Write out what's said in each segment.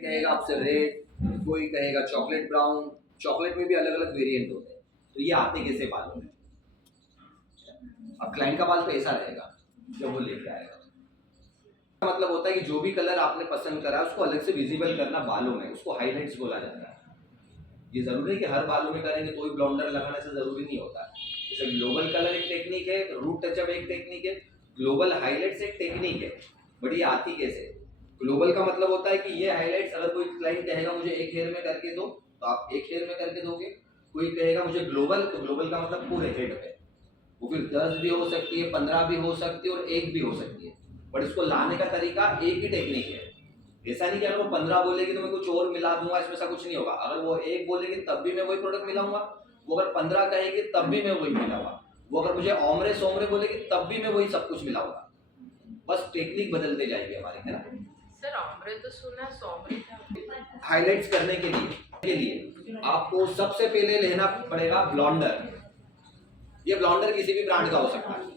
कहेगा आपसे रेड, कोई कहेगा चॉकलेट ब्राउन। चॉकलेट में भी अलग अलग वेरिएंट होते हैं। तो ये आते कैसे बालों में? अब क्लाइंट का बाल कैसा रहेगा जब वो लेके आएगा? मतलब होता है कि जो भी कलर आपने पसंद करा उसको अलग से विजिबल करना बालों में, उसको हाईलाइट्स बोला जाता है। ये जरूरी है कि हर बालों में करेंगे तो ही ब्लॉन्डर लगाने से जरूरी नहीं होता है। जैसे ग्लोबल कलर एक टेक्निक है, रूट टचअप एक टेक्निक है, ग्लोबल हाईलाइट्स एक टेक्निक है। बट ये आती कैसे? ग्लोबल का मतलब होता है कि ये हाईलाइट्स अगर कोई क्लाइंट कहेगा मुझे एक हेयर में करके दो तो आप एक हेयर में करके दोगे। कोई कहेगा मुझे ग्लोबल, तो ग्लोबल का मतलब पूरे हेड पे। वो फिर 10 भी हो सकती है, 15 भी हो सकती है और एक भी हो सकती है। बट इसको लाने का तरीका एक ही टेक्निक है। ऐसा नहीं कि अगर वो 15 बोलेगी तो मैं कुछ और मिला दूंगा, इसमें ऐसा कुछ नहीं होगा। अगर वो एक बोलेगी तब भी मैं वही प्रोडक्ट मिलाऊंगा, वो अगर 15 कहेगी तब भी मैं वही मिलाऊंगा, वो अगर मुझे ओमरे सोमरे बोलेगी तब भी मैं वही सब कुछ मिलाऊंगा। बस टेक्निक बदलते जाएगी हमारी, है ना। सर ओमरे तो सुना, सोमरे क्या? हाईलाइट्स करने के लिए आपको सबसे पहले लेना पड़ेगा ब्लॉन्डर। ये ब्लॉन्डर किसी भी ब्रांड का हो सकता है।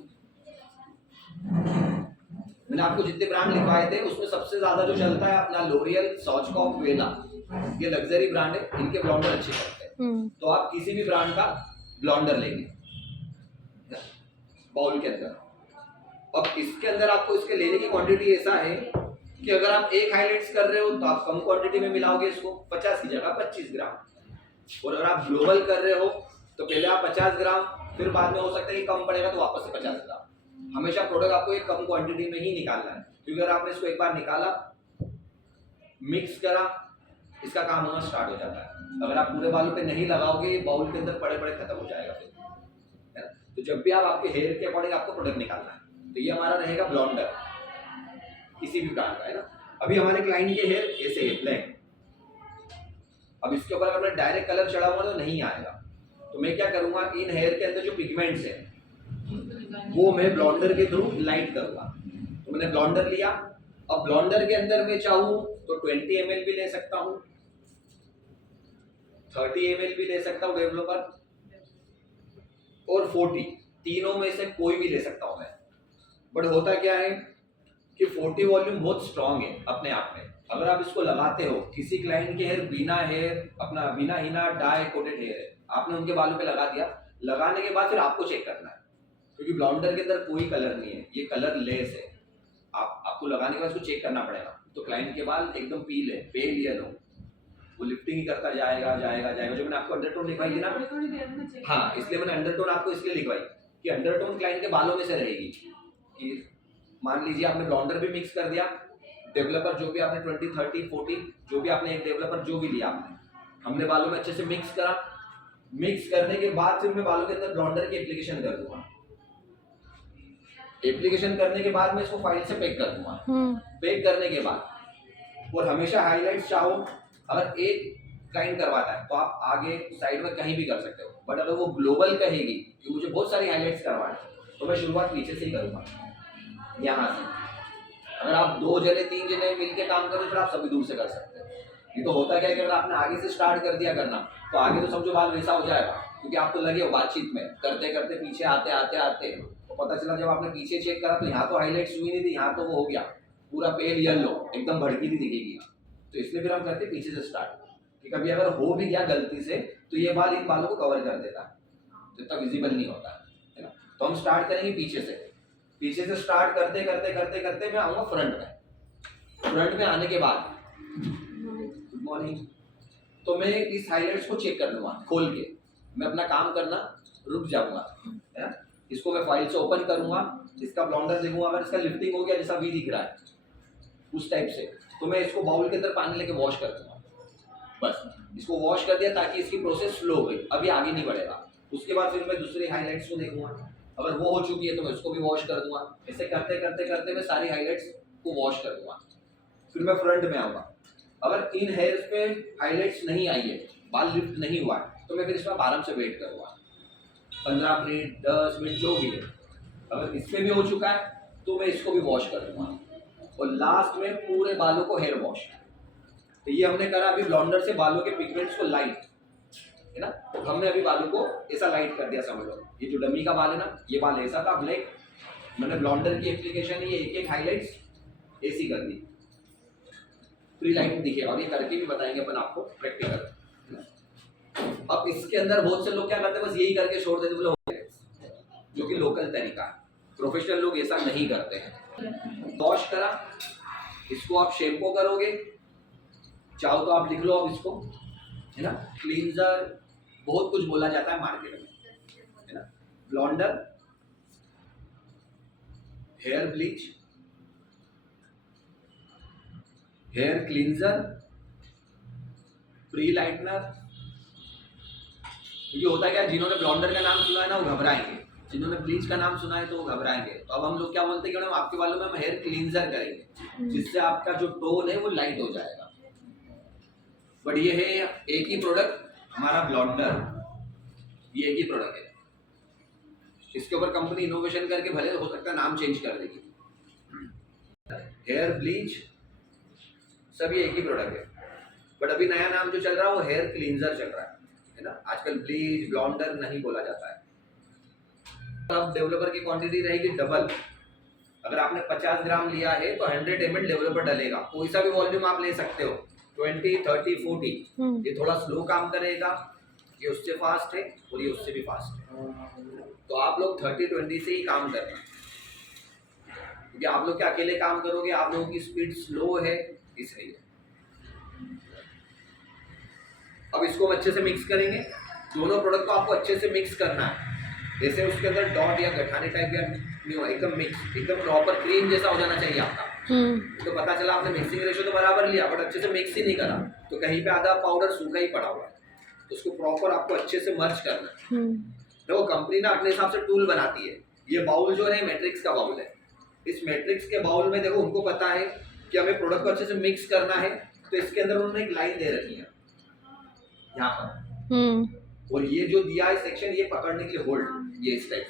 मैंने आपको जितने ब्रांड लिखवाए थे उसमें सबसे ज्यादा जो चलता है अपना लोरियल, सॉचकॉक, वेला, ये लग्जरी ब्रांड है, इनके ब्लॉन्डर अच्छे चलते हैं। तो आप किसी भी ब्रांड का ब्लॉन्डर लेंगे बाउल के अंदर। अब इसके अंदर आपको इसके लेने की क्वांटिटी ऐसा है कि अगर आप एक हाईलाइट्स कर रहे हो तो आप कम क्वांटिटी में मिलाओगे इसको, 50 की जगह 25 ग्राम। और अगर आप ग्लोबल कर रहे हो तो पहले आप 50 ग्राम, फिर बाद में हो सकता है कि कम पड़ेगा तो वापस से 50 ग्राम। हमेशा प्रोडक्ट आपको एक कम क्वांटिटी में ही निकालना है, क्योंकि अगर आपने इसको एक बार निकाला, मिक्स करा, इसका काम होना स्टार्ट हो जाता है। अगर आप पूरे बालों पे नहीं लगाओगे बाउल के अंदर पड़े पड़े खत्म हो जाएगा फिर, है ना। तो जब भी आप आपके हेयर के अकॉर्डिंग आपको प्रोडक्ट निकालना है, तो ये हमारा रहेगा ब्लॉन्डर किसी भी ब्रांड का, है ना। अभी हमारे क्लाइंट के हेयर ऐसे है ब्लैक। अब इसके ऊपर अगर मैं डायरेक्ट कलर चढ़ा हुआ तो नहीं आएगा, तो मैं क्या करूंगा, इन हेयर के अंदर जो पिगमेंट्स है वो मैं ब्लॉन्डर के थ्रू लाइट करूंगा। तो मैंने ब्लॉन्डर लिया, अब ब्लॉन्डर के अंदर मैं चाहूं तो 20 ml भी ले सकता हूं, 30 ml भी ले सकता हूं डेवलपर, और 40, तीनों में से कोई भी ले सकता हूं मैं। बट होता क्या है कि 40 वॉल्यूम बहुत स्ट्रांग है अपने आप में। अगर आप इसको लगाते हो, किसी क्लाइंट के हेयर अपना बिना हिना डाई कोटेड हेयर है, आपने उनके बालों पे लगा दिया, लगाने के बाद फिर आपको चेक करना है, क्योंकि ब्लॉन्डर के अंदर कोई कलर नहीं है, ये कलर लेस है। आपको लगाने के बाद इसको चेक करना पड़ेगा। तो क्लाइंट के बाल एकदम पील है, पेल येलो, वो लिफ्टिंग ही करता जाएगा जाएगा जाएगा। जो मैंने आपको अंडरटोन लिखवाई थी ना, हाँ, इसलिए मैंने अंडरटोन आपको इसलिए लिखवाई कि अंडरटोन क्लाइंट के बालों में से रहेगी। कि मान लीजिए आपने ब्लॉन्डर भी मिक्स कर दिया, डेवलपर जो भी आपने 20, 30, 40 जो भी आपने एक डेवलपर जो भी लिया आपने, हमने बालों में अच्छे से मिक्स करा। मिक्स करने के बाद फिर मैं बालों के अंदर ब्लॉन्डर की एप्लीकेशन कर दूंगा। एप्लीकेशन करने के बाद मैं इसको फाइल से पैक कर दूंगा। पैक करने के बाद, और हमेशा हाईलाइट्स चाहो, अगर एक क्लाइंट करवाता है तो आप आगे साइड में कहीं भी कर सकते हो। बट अगर वो ग्लोबल कहेगी कि मुझे बहुत सारी हाईलाइट्स करवानी, तो मैं शुरुआत पीछे से ही करूंगा, यहाँ से। अगर आप 2 जने 3 जने मिलकर काम करो फिर आप सभी दूर से कर सकते हो। ये तो होता क्या है कि अगर आपने आगे से स्टार्ट कर दिया करना, तो आगे तो समझो बाल वैसा हो जाएगा, क्योंकि आप तो लगे हो बातचीत में, करते करते पीछे आते आते आते तो पता चला जब आपने पीछे चेक करा तो यहाँ तो हाईलाइट्स हुई नहीं थी, यहाँ तो वो हो गया पूरा पेल येलो, एकदम भड़कीली दिखेगी। तो इसलिए फिर हम करते पीछे से स्टार्ट, कि कभी अगर हो भी गया गलती से तो ये बाल इन बालों को कवर कर देता है, तो इतना विजिबल नहीं होता है ना। तो हम स्टार्ट करेंगे पीछे से। पीछे से स्टार्ट करते करते करते करते मैं आऊँगा फ्रंट में। फ्रंट में आने के बाद, गुड मॉर्निंग, तो मैं इस हाईलाइट्स को चेक कर लूँगा खोल के, मैं अपना काम करना रुक जाऊँगा, है ना। इसको मैं फाइल से ओपन करूँगा, इसका ब्लॉन्डर देखूंगा, अगर इसका लिफ्टिंग हो गया जैसा वी दिख रहा है उस टाइप से, तो मैं इसको बाउल के अंदर पानी लेके वॉश कर दूंगा। बस इसको वॉश कर दिया ताकि इसकी प्रोसेस स्लो हो गई, अभी आगे नहीं बढ़ेगा। उसके बाद फिर मैं दूसरी हाईलाइट्स को देखूंगा, अगर वो हो चुकी है तो मैं उसको भी वॉश कर दूंगा। ऐसे करते करते करते मैं सारी हाईलाइट्स को वॉश कर दूंगा। फिर मैं फ्रंट में आऊँगा, अगर इन हेयर्स पे हाईलाइट्स नहीं आई है, बाल लिफ्ट नहीं हुआ है, तो मैं फिर इसमें आराम से वेट करूँगा 15 मिनट 10 मिनट जो भी है। अगर इसमें भी हो चुका है तो मैं इसको भी वॉश कर दूंगा, और लास्ट में पूरे बालों को हेयर वॉश। तो ये हमने करा अभी ब्लॉन्डर से बालों के पिगमेंट्स को लाइट, है ना। तो हमने अभी बालों को ऐसा लाइट कर दिया, समझ लो। ये जो डमी का बाल है ना, ये बाल ऐसा था ब्लैक, मैंने ब्लॉन्डर की एप्लीकेशन ये एक एक हाईलाइट्स ऐसी कर दी। प्री लाइट दिखेगा, और ये करके भी बताएंगे अपन आपको प्रैक्टिकल। अब इसके अंदर बहुत से लोग क्या करते हैं, बस यही करके छोड़ देते, बोले हो गया, जो कि लोकल तरीका है। प्रोफेशनल लोग ऐसा नहीं करते हैं। वॉश करा, इसको आप शैम्पू करोगे, चाहो तो आप लिख लो अब इसको, है ना, क्लींजर, बहुत कुछ बोला जाता है मार्केट में, है ना, blonder, hair bleach, hair cleanser, pre lightener. ये होता है क्या, जिन्होंने ब्लॉन्डर का नाम सुना है ना वो घबराएंगे, जिन्होंने ब्लीच का नाम सुना है तो वो घबराएंगे। तो अब हम लोग क्या बोलते हैं कि मैडम आपके बालों में हम हेयर क्लींजर करेंगे, जिससे आपका जो टोन है वो लाइट हो जाएगा। बट ये है एक ही प्रोडक्ट हमारा ब्लॉन्डर, ये एक ही प्रोडक्ट है। इसके ऊपर कंपनी इनोवेशन करके भले हो सकता है नाम चेंज कर देगी। हेयर ब्लीच सब ये एक ही प्रोडक्ट है, बट अभी नया नाम जो चल रहा है वो हेयर क्लींजर चल रहा है ना। आजकल ब्लीच ब्लॉन्डर नहीं बोला जाता है। अब डेवलपर की क्वांटिटी रहेगी डबल। अगर आपने 50 ग्राम लिया है तो 100 ml डेवलपर डलेगा। कोई सा भी वॉल्यूम आप ले सकते हो, 20, 30, 40। ये थोड़ा स्लो काम करेगा, ये उससे फास्ट है और ये उससे भी फास्ट है। तो आप लोग 30-20 से ही काम करना, क्योंकि आप लोग क्या अकेले काम करोगे, आप लोगों की स्पीड स्लो है इसलिए। अब इसको अच्छे से मिक्स करेंगे। दोनों प्रोडक्ट को आपको अच्छे से मिक्स करना है, जैसे उसके अंदर डॉट या गठाने टाइप या नहीं हो, एकदम मिक्स, एकदम प्रॉपर क्रीम जैसा हो जाना चाहिए आपका। तो पता चला आपने मिक्सिंग रेशो तो बराबर लिया बट अच्छे से मिक्स ही नहीं करा, तो कहीं पे आधा पाउडर सूखा ही पड़ा हुआ है। तो उसको प्रॉपर आपको अच्छे से मर्ज करना है। तो कंपनी ना अपने हिसाब से टूल बनाती है। ये बाउल जो है मैट्रिक्स का बाउल है। इस मैट्रिक्स के बाउल में देखो उनको पता है कि हमें प्रोडक्ट को अच्छे से मिक्स करना है, तो इसके अंदर उन्होंने एक लाइन दे रखी है यहाँ पर, और ये जो दिया है सेक्शन, ये पकड़ने के लिए होल्ड, ये इस टाइप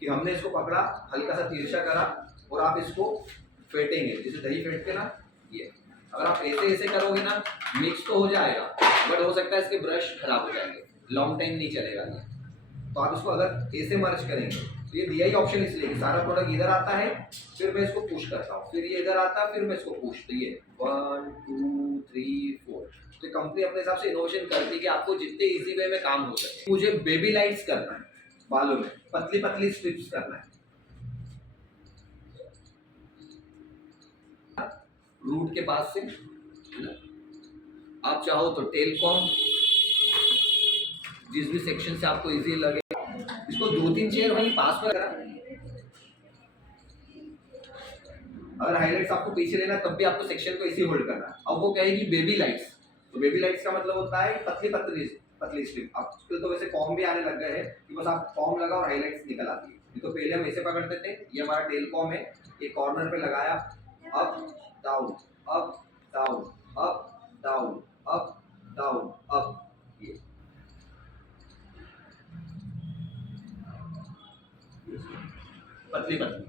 कि हमने इसको पकड़ा, हल्का सा तिरछा करा और आप इसको फेंटेंगे जैसे दही फेंटते ना। ये अगर आप ऐसे करोगे ना, मिक्स तो हो जाएगा बट हो सकता है इसके ब्रश खराब हो जाएंगे, लॉन्ग टाइम नहीं चलेगा ये। तो आप इसको अगर ऐसे मर्ज करेंगे तो ये दिया ही ऑप्शन इसलिए कि सारा प्रोडक्ट इधर आता है, फिर मैं इसको पुश करता हूँ, फिर ये इधर आता है, फिर मैं इसको पुश, तो ये 1 2 3 4। तो कंपनी अपने हिसाब से इनोवेशन करती है कि आपको जितने इजी वे में काम हो सके। मुझे बेबी लाइट्स करना है बालों में, पतली पतली स्ट्रिप्स करना है, रूट के पास से, है ना। आप चाहो तो टेल कॉम, जिस भी सेक्शन से आपको इजी लगे, इसको 2-3 चेयर वहीं पास पर करा। अगर हाइलाइट्स आपको पीछे लेना तब भी आपको सेक्शन को इसी होल्ड करना है। अब वो कहेगी बेबी लाइट्स, तो बेबी लाइट्स का मतलब होता है पतली पतली स्ट्रिप। अब तो वैसे कॉम भी आने लग गए हैं कि बस आप कॉम लगाओ और हाइलाइट्स निकल आती है। ये तो पहले हम ऐसे पकड़ते थे, ये हमारा टेल कॉम है, ये कॉर्नर पे लगाया, up down up down up down up down up, ये पतली पतली।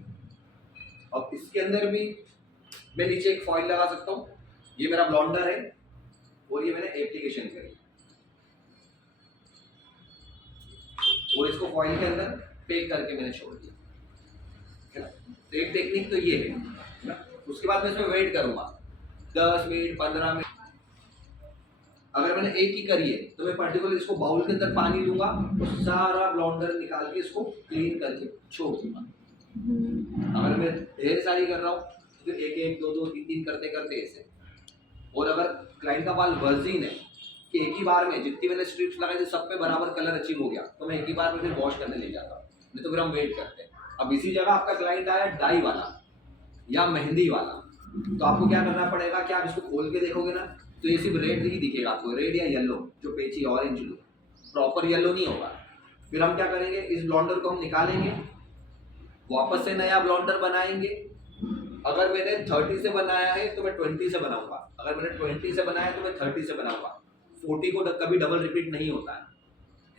अब इसके अंदर भी मैं नीचे एक फॉइल लगा सकता हूँ। ये मेरा ब्लॉन्डर है और ये मैंने एप्लीकेशन करी और इसको फॉइल के अंदर पैक करके मैंने छोड़ दिया, है ना। तो एक टेक्निक तो ये है ना। उसके बाद मैं इसमें वेट करूंगा 10 मिनट 15 मिनट। अगर मैंने एक ही करी है तो मैं पर्टिकुलर इसको बाउल के अंदर पानी लूंगा और सारा ब्लॉन्डर निकाल के इसको क्लीन करके छोड़ दूंगा। अगर मैं ढेर सारी कर रहा हूँ तो 1-1 2-2 3-3 करते करते ऐसे। और अगर क्लाइंट का बाल वर्जिन है कि एक ही बार में जितनी मैंने स्ट्रिप्स लगाई थी सब पे बराबर कलर अचीव हो गया, तो मैं एक ही बार में फिर वॉश करने ले जाता हूँ, नहीं तो फिर हम वेट करते हैं। अब इसी जगह आपका क्लाइंट आया डाई वाला या मेहंदी वाला, तो आपको क्या करना पड़ेगा कि आप इसको खोल के देखोगे ना तो ये सिर्फ रेड ही दिखेगा आपको, रेड या येलो, जो पेची ऑरेंज लुक, प्रॉपर येलो नहीं होगा। फिर हम क्या करेंगे, इस ब्लॉन्डर को हम निकालेंगे, वापस से नया ब्लॉन्डर बनाएंगे। अगर मैंने 30 से बनाया है तो मैं 20 से बनाऊंगा, अगर मैंने 20 से बनाया है तो मैं 30 से बनाऊंगा। 40 को कभी डबल रिपीट नहीं होता है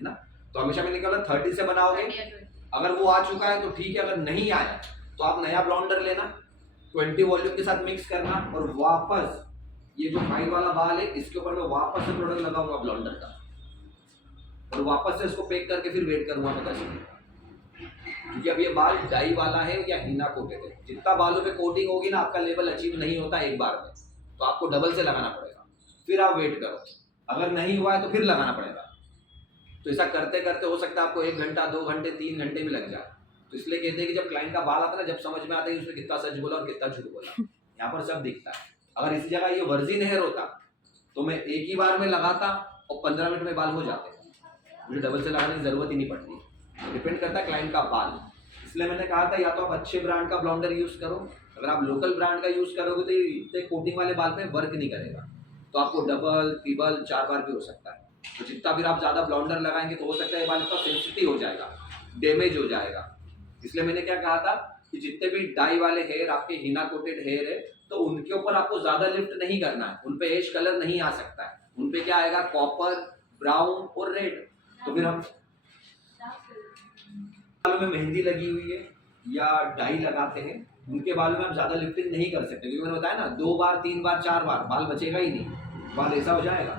ना। तो हमेशा मैंने कहा 30 से बनाओगे, अगर वो आ चुका है तो ठीक है, अगर नहीं आया तो आप नया ब्लॉन्डर लेना, 20 वॉल्यूम के साथ मिक्स करना और वापस ये जो फाइन वाला बाल है इसके ऊपर मैं वापस से प्रोडक्ट लगाऊंगा ब्लॉन्डर का और वापस से इसको पैक करके फिर वेट करूंगा 10 मिनट। क्योंकि अब ये बाल डाई वाला है या हिना कोटेड है, जितना बालों पे कोटिंग होगी ना आपका लेवल अचीव नहीं होता एक बार में। तो आपको डबल से लगाना पड़ेगा, फिर आप वेट करो, अगर नहीं हुआ है तो फिर लगाना पड़ेगा। तो ऐसा करते करते हो सकता है आपको 1 घंटा 2 घंटे 3 घंटे भी लग जाए। तो इसलिए कहते हैं कि जब क्लाइंट का बाल आता है ना, जब समझ में आता है कि उसने कितना सच बोला और कितना झूठ बोला, यहाँ पर सब दिखता है। अगर इसी जगह ये वर्जिन हेयर होता तो मैं एक ही बार में लगाता और 15 मिनट में बाल हो जाते, मुझे डबल से लगाने की जरूरत ही नहीं पड़ती। डिपेंड करता है क्लाइंट का बाल। इसलिए मैंने कहा था या तो आप अच्छे ब्रांड का ब्लॉन्डर यूज करो, अगर आप लोकल ब्रांड का यूज करोगे तो ये इतने कोटिंग वाले बाल पे वर्क नहीं करेगा, तो आपको डबल ट्रिपल 4 बार भी हो सकता है। तो जितना फिर आप ज़्यादा ब्लॉन्डर लगाएंगे तो हो सकता है ये बाल इतना सेंसिटिव हो जाएगा, डैमेज हो जाएगा। इसलिए मैंने क्या कहा था कि जितने भी डाई वाले हेयर आपके हिना कोटेड हेयर है तो उनके ऊपर आपको ज़्यादा लिफ्ट नहीं करना है, उन पे एश कलर नहीं आ सकता है, उन पे क्या आएगा कॉपर, ब्राउन और रेड। तो फिर हम बालों में मेहंदी लगी हुई है या डाई लगाते हैं, उनके बालों में आप ज़्यादा लिफ्टिंग नहीं कर सकते, क्योंकि मैंने बताया ना 2 बार 3 बार 4 बार बाल बचेगा ही नहीं, बाल ऐसा हो जाएगा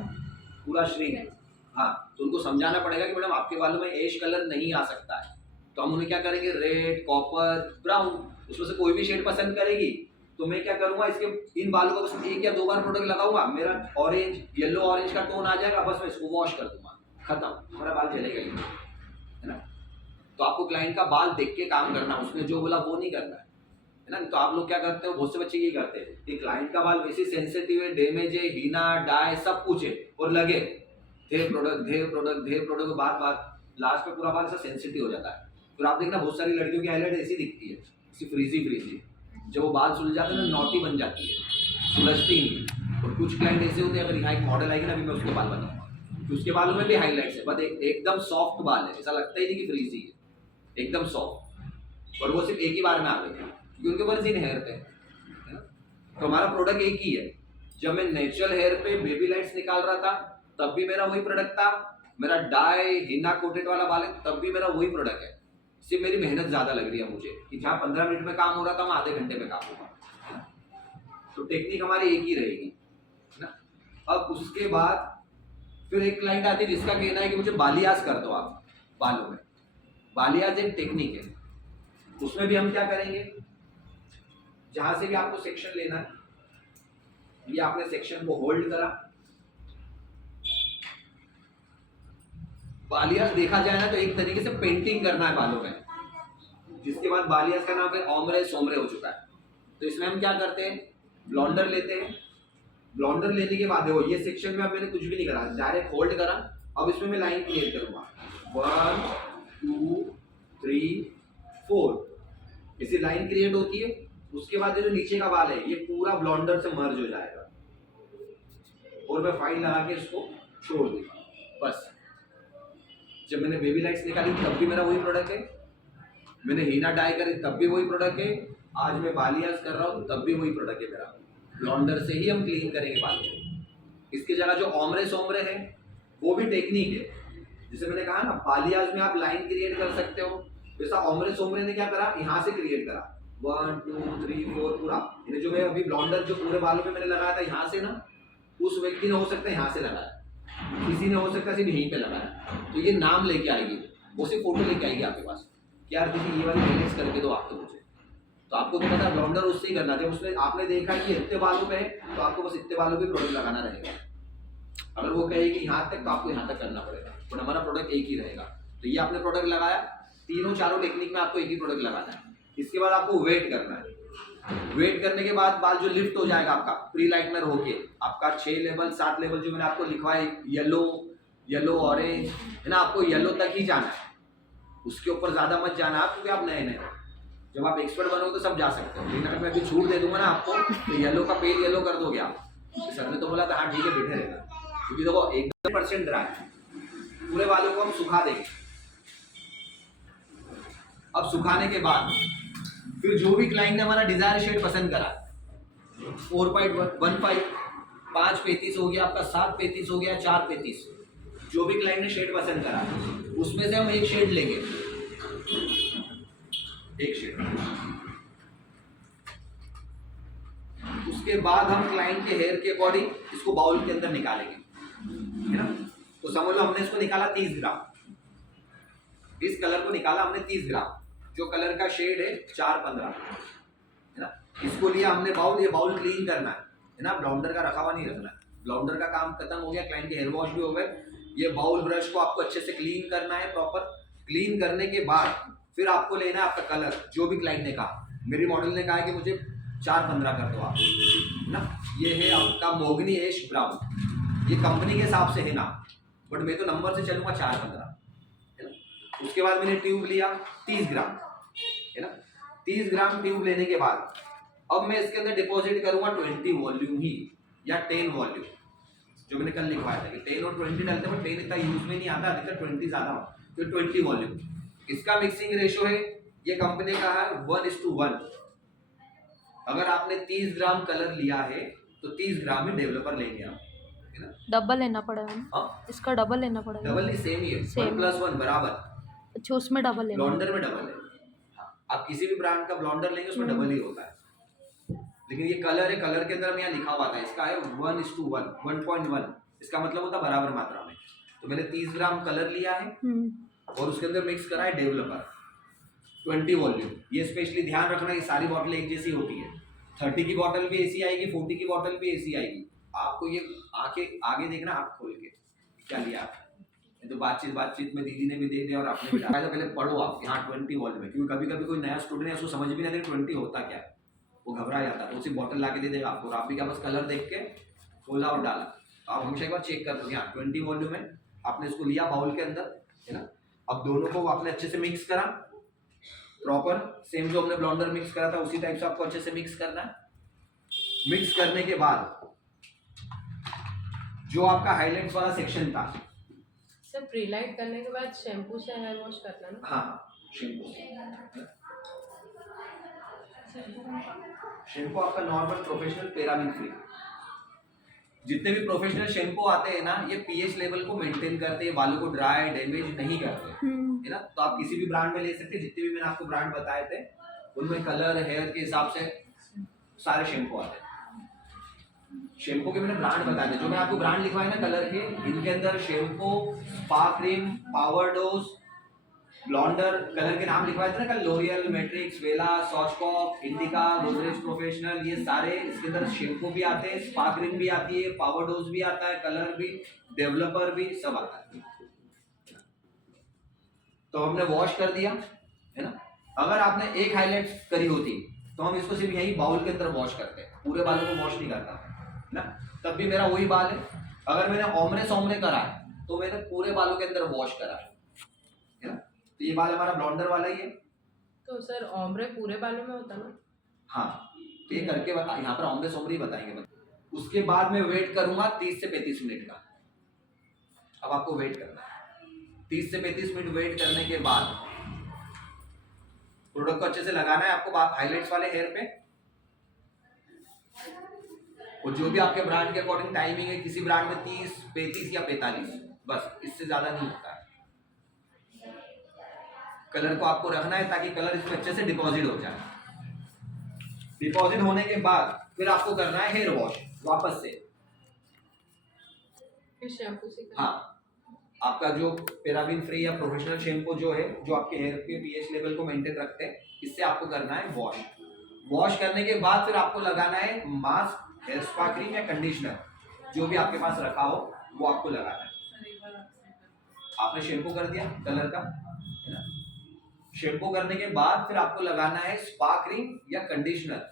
पूरा श्रिंक। हाँ, तो उनको समझाना पड़ेगा कि मैडम आपके बालों में एश कलर नहीं आ सकता है, तो हम उन्हें क्या करेंगे रेड, कॉपर, ब्राउन, उसमें से कोई भी शेड पसंद करेगी तो मैं क्या करूंगा इसके इन बालों को बस 1 या 2 बार प्रोडक्ट लगाऊंगा, मेरा ऑरेंज येलो ऑरेंज का टोन आ जाएगा, बस मैं इसको वॉश कर दूंगा, खत्म, हमारा बाल जलेगा ही नहीं, है ना। तो आपको क्लाइंट का बाल देख के काम करना, उसने जो बोला वो नहीं करना है ना। तो आप लोग क्या करते हो, बहुत से बच्चे ये करते हैं कि क्लाइंट का बाल वैसे सेंसिटिव है, डैमेज है, हीना डाई सब कुछ है और लगे ढेर प्रोडक्ट बार बार लास्ट में पूरा बाल ऐसा सेंसिटिव हो जाता है। फिर आप देखना बहुत सारी लड़कियों की हाईलाइट ऐसी दिखती है, ऐसी फ्रीजी, जब वो बाल सुलझाते हैं ना नॉटी बन जाती है, सुलझती नहीं। और कुछ क्लाइंट ऐसे होते हैं, अगर यहाँ एक मॉडल आएगी ना अभी मैं उसके बाल बनाऊंगा, तो उसके बालों में भी हाईलाइट्स है, बट एकदम सॉफ्ट बाल है, ऐसा लगता ही नहीं कि फ्रीजी है, एकदम सॉफ्ट, और वो सिर्फ एक ही बार में आ गई क्योंकि उनके वर्जिन हेयर थे, है ना। तो हमारा प्रोडक्ट एक ही है। जब मैं नेचुरल हेयर पे बेबी लाइट्स निकाल रहा था तब भी मेरा वही प्रोडक्ट था, मेरा डाई हिना कोटेड वाला बाल है तब भी मेरा वही प्रोडक्ट है, सिर्फ मेरी मेहनत ज्यादा लग रही है मुझे, कि जहाँ 15 मिनट में काम हो रहा था मैं आधे घंटे में काम होगा। तो टेक्निक हमारी एक ही रहेगी ना। अब उसके बाद फिर एक क्लाइंट आती है जिसका कहना है कि मुझे बालियाज कर दो आप बालों में। बालियाज एक टेक्निक है, उसमें भी हम क्या करेंगे, जहां से भी आपको सेक्शन लेना है, ये आपने सेक्शन को होल्ड करा, बालियाज देखा जाए ना तो एक तरीके से पेंटिंग करना है बालों में, जिसके बाद बालियाज का नाम फिर ओमरे सोमरे हो चुका है। तो इसमें हम क्या करते हैं, ब्लॉन्डर लेते हैं, ब्लॉन्डर लेने के बाद देखो ये सेक्शन में अब मैंने कुछ भी नहीं करा, डायरेक्ट होल्ड करा, अब इसमें मैं लाइन क्रिएट करूंगा 1 2 3 4, ऐसी लाइन क्रिएट होती है। उसके बाद जो नीचे का बाल है ये पूरा ब्लॉन्डर से मर्ज हो जाएगा और मैं फाइल लगा के इसको छोड़ दूंगा, बस। जब मैंने बेबी लाइट्स निकाली तब भी मेरा वही प्रोडक्ट है, मैंने हीना डाई करी तब भी वही प्रोडक्ट है, आज मैं बालियाज कर रहा हूँ तब भी वही प्रोडक्ट है मेरा, ब्लॉन्डर से ही हम क्लीन करेंगे बाल को। इसकी जगह जो ओमरे सोमरे है वो भी टेक्निक है, जैसे मैंने कहा ना बालियाज में आप लाइन क्रिएट कर सकते हो, वैसा ओमरे सोमरे ने क्या करा, यहाँ से क्रिएट करा 1 2 3 4 पूरा, जो मैं अभी ब्लॉन्डर जो पूरे बालों पे मैंने लगाया था यहाँ से ना, उस व्यक्ति ने हो सकता है यहाँ से लगाया, किसी ने हो सकता है सिर्फ यहीं पे लगाया, तो ये नाम लेके आएगी, वो सिर्फ फोटो लेके आएगी आपके पास कि यार किसी ये वाली हाईलाइट्स करके दो आप तो मुझे। तो आपको तो पता है ब्लॉन्डर उससे ही करना, जब उसने आपने देखा कि इतने बालों पे है तो आपको बस इतने बालों पे प्रोडक्ट लगाना रहेगा, अगर वो कहेगी यहाँ तक तो आपको यहाँ तक करना पड़ेगा, तो हमारा प्रोडक्ट एक ही रहेगा। तो ये आपने प्रोडक्ट लगाया, तीनों चारों टेक्निक में आपको एक ही प्रोडक्ट लगाना है। इसके बाद आपको वेट करना है, वेट करने के बाद बाल जो लिफ्ट हो जाएगा आपका प्री लाइटनर होके, आपका 6 लेवल 7 लेवल जो मैंने आपको लिखवाए, येलो ऑरेंज है ना, आपको येलो तक ही जाना है, उसके ऊपर ज्यादा मत जाना आप, क्योंकि आप नए हो। जब आप एक्सपर्ट बनोगे तो सब जा सकते हो, लेकिन अगर मैं अभी छूट दे दूंगा ना आपको तो येलो का पेल येलो कर दोगे आप। सर ने तो बोला था हाँ ठीक है बैठे रहेगा, क्योंकि देखो 1% ड्राई, पूरे बालों को हम सुखा देंगे। अब सुखाने के बाद फिर जो भी क्लाइंट ने हमारा डिजायर शेड पसंद करा, 4.15 5.35 हो गया आपका, 7.35 हो गया, 4.35, जो भी क्लाइंट ने शेड पसंद करा उसमें से हम एक शेड लेंगे, एक शेड। उसके बाद हम क्लाइंट के हेयर के अकॉर्डिंग इसको बाउल के अंदर निकालेंगे, है ना। तो समझ लो हमने इसको निकाला 30 ग्राम, इस कलर को निकाला हमने 30 ग्राम, जो कलर का शेड है 4.15, है ना। इसको लिया हमने बाउल, ये बाउल क्लीन करना है, है ना, ब्लाउंडर का रखा हुआ नहीं रखना। ब्लाउंडर का काम खत्म हो गया, क्लाइंट के हेयर वॉश भी हो गए। ये बाउल ब्रश को आपको अच्छे से क्लीन करना है प्रॉपर। क्लीन करने के बाद फिर आपको लेना है आपका कलर, जो भी क्लाइंट ने कहा। मेरी मॉडल ने कहा है कि मुझे 4-15 कर दो आप, ना। ये है आपका मोगनी एश ब्राउन, ये कंपनी के हिसाब से है ना, बट मैं तो नंबर से चलूंगा 4-15, है ना। उसके बाद मैंने ट्यूब लिया 30 ग्राम, है ना। 30 ग्राम ट्यूब लेने के बाद अब मैं इसके अंदर डिपॉजिट करूंगा 20 वॉल्यूम ही, या 10 वॉल्यूम, जो मैंने कल लिखवाया था कि 10 और 20 डालते हैं, 10 इतना यूज में नहीं आता, अधिकतर 20 ज्यादा हो, तो 20 वॉल्यूम। इसका मिक्सिंग रेशो है, ये कंपनी का है 1:1। अगर आपने 30 ग्राम कलर लिया है तो 30 ग्राम में डेवलपर लेंगे आप, है ना। डबल लेना पड़ेगा ना? हाँ, इसका डबल लेना पड़ेगा। डबल नहीं, सेम ही है, Same 1+1 बराबर। अच्छा, उसमें डबल लेना। ब्लॉन्डर में डबल है। हाँ, आप किसी भी ब्रांड का ब्लॉन्डर लेंगे उसमें डबल ही होता है। लेकिन ये कलर है, कलर के अंदर में यहाँ लिखा हुआ था, इसका है 1:1, 1.1, इसका मतलब होता है बराबर मात्रा में। तो मैंने 30 ग्राम कलर लिया है और उसके अंदर मिक्स करा है डेवलपर 20 वॉल्यूम। ये स्पेशली ध्यान रखना, ये सारी बॉटल एक जैसी होती है। 30 की बॉटल भी ऐसी आएगी, 40 की बॉटल भी ऐसी आएगी। आपको ये आंखें आगे देखना, आँख खोल के क्या लिया आपने। तो बातचीत में दीदी ने भी दे दिया और आपने भी डाला, तो पहले पढ़ो आप यहाँ 20 वॉल्यूम में, क्योंकि कभी कभी कोई नया स्टूडेंट है, उसको समझ भी नहीं आता 20 होता क्या है, वो घबरा जाता है। तो उसी बॉटल ला के दे देगा आपको, और आप भी क्या बस कलर देख के खोला और डाला। तो आप हमेशा एक बार चेक कर दो, यहाँ 20 वॉल्यूम है, आपने इसको लिया बाउल के अंदर, है ना। अब दोनों को आपने अच्छे से मिक्स करा प्रॉपर, सेम जो हमने ब्लॉन्डर मिक्स करा था उसी टाइप से आपको अच्छे से मिक्स करना है। मिक्स करने के बाद जो आपका हाइलाइट्स वाला सेक्शन था, सर प्रीलाइट करने के बाद शैम्पू से हेयर वॉश करना ना? हाँ, शैम्पू आपका नॉर्मल प्रोफेशनल पेराबिन फ्री। जितने भी प्रोफेशनल शैम्पू आते हैं ना, ये पीएच लेवल को मेंटेन करते हैं, बालों को ड्राई डैमेज नहीं करते, है ना। तो आप किसी भी ब्रांड में ले सकते हैं, जितने भी मैंने आपको ब्रांड बताए थे उनमें कलर हेयर के हिसाब से सारे शैम्पू आते हैं। शैम्पू के मैंने ब्रांड बताए थे, जो मैं आपको ब्रांड लिखवाए ना कलर के, इनके अंदर shampoo, spa cream, power dose, blonder, colour के नाम लिखवाए थे ना कल, लोरियल, मैट्रिक्स, वेला, सॉचकॉक, इंडिका, गोदरेज प्रोफेशनल, ये सारे इसके अंदर शैम्पू भी आते हैं, स्पा क्रीम भी आती है, पावर डोज भी आता है, कलर भी, डेवलपर भी, सब आता है। तो हमने वॉश कर दिया, है ना। अगर आपने एक हाईलाइट करी होती तो हम इसको सिर्फ यही बाउल के अंदर वॉश करते हैं, पूरे बालों को वॉश नहीं करता, है ना। तब भी मेरा वही बाल है। अगर मैंने ओमरे सोमरे करा है तो मैंने पूरे बालों के अंदर वॉश करा है ना। तो ये बाल हमारा ब्लॉन्डर वाला ही है। तो सर ओम्ब्रे पूरे बालों में होता ना? हाँ, तो ये करके बता, यहाँ पर ओमरे सोमरे बताएंगे। उसके बाद मैं वेट करूंगा 30 से 35 मिनट का। अब आपको वेट करना है 30 से 35 मिनट। वेट करने के बाद प्रोडक्ट को अच्छे से लगाना है आपको हाइलाइट्स वाले हेयर पे, और जो भी आपके ब्रांड के अकॉर्डिंग टाइमिंग है, किसी ब्रांड में 30, 35 या 45, बस इससे ज्यादा नहीं होता है। कलर को आपको रखना है ताकि कलर इसमें अच्छे से डिपॉजिट हो जाए। डिपॉजिट होने के बाद फिर आपको करना है हेयर वॉश वापस से। फिर शैम्पू से करना? हाँ, आपका जो पेराबिन फ्री या प्रोफेशनल शैम्पू जो है, जो आपके हेयर के पीएच लेवल को मेंटेन रखते हैं, इससे आपको करना है वॉश। वॉश करने के बाद फिर आपको लगाना है मास्क, हेयर स्पा क्रीम या कंडीशनर, जो भी आपके पास रखा हो वो आपको लगाना है। आपने शैम्पू कर दिया कलर का, है ना। शैम्पू करने के बाद फिर आपको लगाना है स्पा क्रीम या कंडीशनर।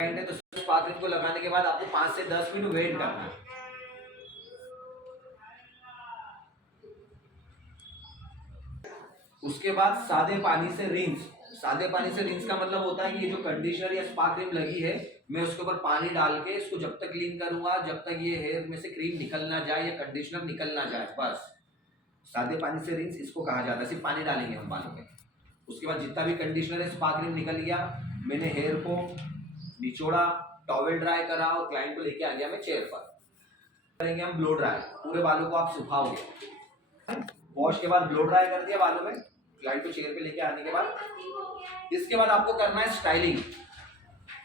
तो स्पा क्रीम को लगाने के बाद आपको 5 से 10 मिनट वेट करना है। उसके बाद सादे पानी से रिंस। सादे पानी से रिंस का मतलब होता है कि ये जो कंडीशनर या स्पा क्रीम लगी है, मैं उसके ऊपर पानी डाल के इसको जब तक क्लीन करूंगा जब तक ये हेयर में से क्रीम निकल ना जाए या कंडीशनर निकल ना जाए, बस। सादे पानी से रिंस इसको कहा जाता है। सिर्फ पानी डालेंगे हम बालों में। उसके बाद जितना भी कंडीशनर है, स्पा क्रीम निकल गया, मैंने हेयर को निचोड़ा, टॉवेल ड्राई करा और क्लाइंट को लेके आ गया मैं चेयर पर। करेंगे हम ब्लो ड्राई, पूरे बालों को आप सुखाओगे। वॉश के बाद ब्लो ड्राई कर दिया बालों में, क्लाइंट को चेयर पे लेके आने के बाद इसके बाद आपको करना है स्टाइलिंग।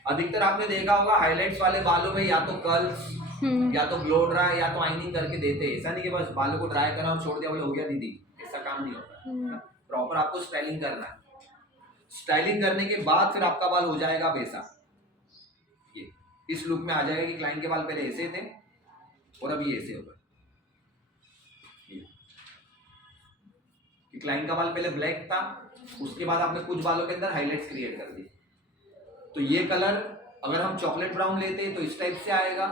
अधिकतर आपने देखा होगा हाइलाइट्स वाले बालों में या तो कर्ल्स या तो ब्लो ड्राई या तो आइनिंग करके देते हैं। ऐसा नहीं कि बस बालों को ड्राई करा और छोड़ दिया बोले हो गया दीदी, ऐसा काम नहीं होता। प्रॉपर आपको स्टाइलिंग करना है। स्टाइलिंग करने के बाद फिर आपका बाल हो जाएगा वैसा, ये इस लुक में आ जाएगा कि क्लाइंट के बाल पहले ऐसे थे और अब ये ऐसे हो गए। कि क्लाइंट का बाल पहले ब्लैक था, उसके बाद आपने कुछ बालों के अंदर हाइलाइट्स क्रिएट कर दी। तो ये कलर अगर हम चॉकलेट ब्राउन लेते तो इस टाइप से आएगा।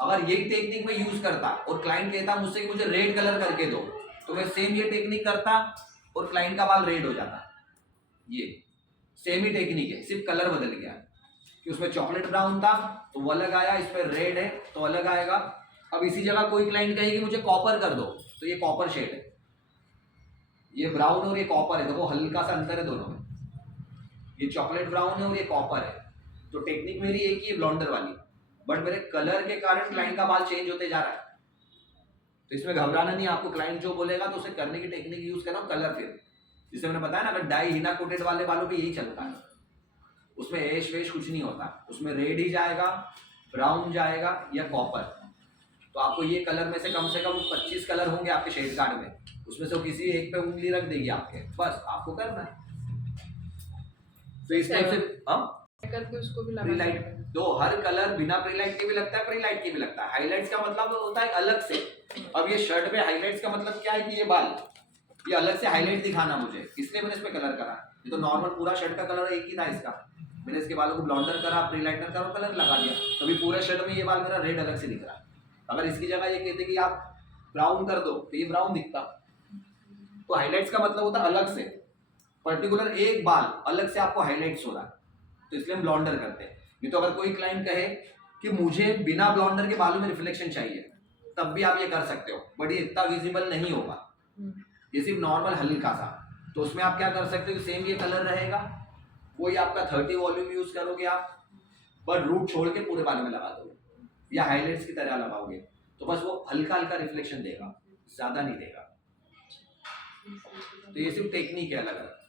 अगर यही टेक्निक मैं यूज करता और क्लाइंट कहता मुझसे कि मुझे रेड कलर करके दो, तो मैं सेम ये टेक्निक करता और क्लाइंट का बाल रेड हो जाता। ये सेम ही टेक्निक है, सिर्फ कलर बदल गया कि उसमें चॉकलेट ब्राउन था तो वो अलग आया, इस पर रेड है तो अलग आएगा। अब इसी जगह कोई क्लाइंट कहे कि मुझे कॉपर कर दो, तो ये कॉपर शेड है, ये ब्राउन और ये कॉपर है। देखो हल्का सा अंतर है दोनों में, ये चॉकलेट ब्राउन है और ये कॉपर है। तो टेक्निक मेरी एक ही है ब्लॉन्डर वाली, बट मेरे कलर के कारण क्लाइंट का बाल चेंज होते जा रहा है। तो इसमें घबराना नहीं, आपको क्लाइंट जो बोलेगा तो उसे करने की टेक्निक यूज करना, कलर फिर जिसे मैंने बताया ना, अगर डाई हिना कोटेड वाले बालों पे यही चलता है, उसमें ऐश वेश कुछ नहीं होता, उसमें रेड ही जाएगा, ब्राउन जाएगा या कॉपर। तो आपको ये कलर में से कम 25 कलर होंगे आपके शेड कार्ड में, उसमें से किसी एक पे उंगली रख देगी आपके, बस आपको करना है। तो इस टाइप से करके उसको भी प्री लगा लाइट दो, हर कलर बिना प्री लाइट के भी लगता है, प्री लाइट के भी लगता है। हाइलाइट्स का मतलब होता है अलग से। अब ये शर्ट पे हाइलाइट्स का मतलब क्या है कि ये बाल ये अलग से हाईलाइट दिखाना मुझे, इसलिए मैंने इस पे कलर करा। ये तो नॉर्मल पूरा शर्ट का कलर एक ही था इसका, मैंने इसके बालों को ब्लॉन्डर करा, प्री लाइटनर करा, कलर लगा दिया, तभी पूरे शर्ट में ये बाल मेरा रेड अलग से दिख रहा है। अगर इसकी जगह ये कहते कि आप ब्राउन कर दो तो ये ब्राउन दिखता। तो हाईलाइट्स का मतलब होता है अलग से, पर्टिकुलर एक बाल अलग से आपको हाईलाइट्स हो रहा है, तो इसलिए हम ब्लॉन्डर करते हैं। नहीं तो अगर कोई क्लाइंट कहे कि मुझे बिना ब्लॉन्डर के बालों में रिफ्लेक्शन चाहिए, तब भी आप ये कर सकते हो, बट ये इतना विजिबल नहीं होगा, ये सिर्फ नॉर्मल हल्का सा। तो उसमें आप क्या कर सकते हो, सेम ये कलर रहेगा, कोई आपका 30 वॉल्यूम यूज करोगे आप, बट रूट छोड़ के पूरे बाल में लगा दोगे या हाईलाइट्स की तरह लगाओगे, तो बस वो हल्का हल्का रिफ्लेक्शन देगा, ज्यादा नहीं देगा। तो ये सिर्फ टेक्निक है अलग अलग।